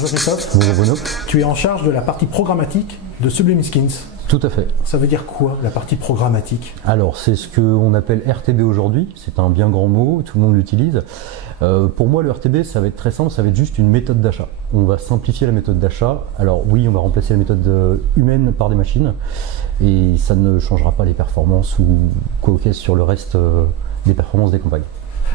Bonjour Christophe. Bonjour Bruno. Tu es en charge de la partie programmatique de Sublime Skins. Tout à fait. Ça veut dire quoi, la partie programmatique? Alors, c'est ce qu'on appelle RTB aujourd'hui. C'est un bien grand mot, tout le monde l'utilise. Pour moi, le RTB, ça va être très simple, ça va être juste une méthode d'achat. On va simplifier la méthode d'achat. Alors oui, on va remplacer la méthode humaine par des machines. Et ça ne changera pas les performances ou quoi au caisse sur le reste des performances des campagnes.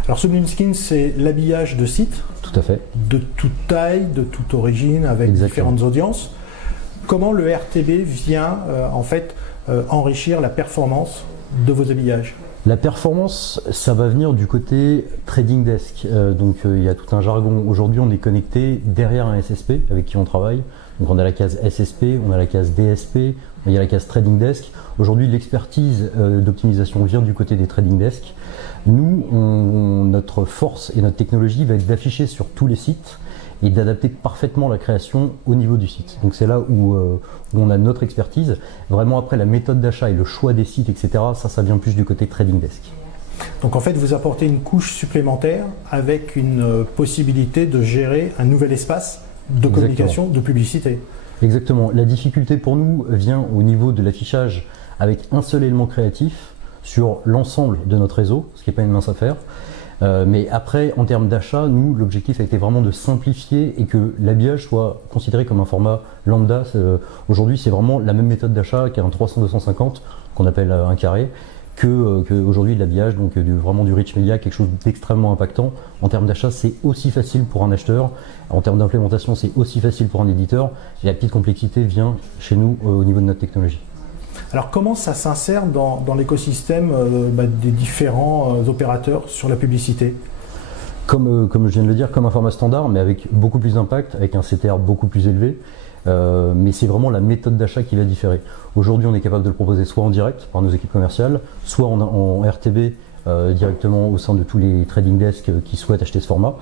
Alors Sublime Skins, c'est l'habillage de sites. Tout à fait. De toute taille, de toute origine, avec Exactement. Différentes audiences. Comment le RTB vient enrichir la performance de vos habillages? La performance, ça va venir du côté trading desk. Il y a tout un jargon. Aujourd'hui, on est connecté derrière un SSP avec qui on travaille. Donc on a la case SSP, on a la case DSP, il y a la case trading desk. Aujourd'hui, l'expertise d'optimisation vient du côté des trading desk. Nous, notre force et notre technologie va être d'afficher sur tous les sites et d'adapter parfaitement la création au niveau du site. Donc c'est là où on a notre expertise. Vraiment après la méthode d'achat et le choix des sites, etc., ça vient plus du côté trading desk. Donc en fait, vous apportez une couche supplémentaire avec une possibilité de gérer un nouvel espace de communication, de publicité. Exactement. La difficulté pour nous vient au niveau de l'affichage avec un seul élément créatif sur l'ensemble de notre réseau, ce qui n'est pas une mince affaire. Mais après, en termes d'achat, nous, l'objectif a été vraiment de simplifier et que l'habillage soit considéré comme un format lambda. Aujourd'hui, c'est vraiment la même méthode d'achat qu'un 300-250, qu'on appelle un carré, qu'aujourd'hui l'habillage, donc vraiment du rich media, quelque chose d'extrêmement impactant. En termes d'achat, c'est aussi facile pour un acheteur. En termes d'implémentation, c'est aussi facile pour un éditeur. Et la petite complexité vient chez nous au niveau de notre technologie. Alors comment ça s'insère dans l'écosystème des différents opérateurs sur la publicité? Comme je viens de le dire, comme un format standard, mais avec beaucoup plus d'impact, avec un CTR beaucoup plus élevé. Mais c'est vraiment la méthode d'achat qui va différer. Aujourd'hui, on est capable de le proposer soit en direct par nos équipes commerciales, soit en RTB directement au sein de tous les trading desks qui souhaitent acheter ce format,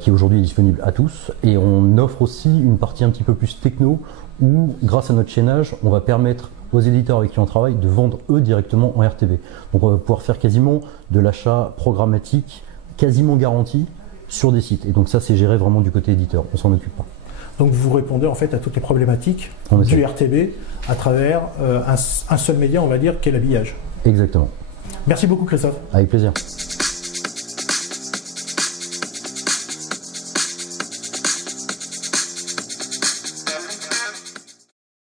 qui aujourd'hui est disponible à tous. Et on offre aussi une partie un petit peu plus techno où, grâce à notre chaînage, on va permettre aux éditeurs avec qui on travaille de vendre eux directement en RTB. Donc on va pouvoir faire quasiment de l'achat programmatique, quasiment garanti sur des sites. Et donc ça, c'est géré vraiment du côté éditeur, on s'en occupe pas. Donc vous répondez en fait à toutes les problématiques du RTB à travers un seul média, on va dire, qu'est l'habillage. Exactement. Merci beaucoup Christophe. Avec plaisir.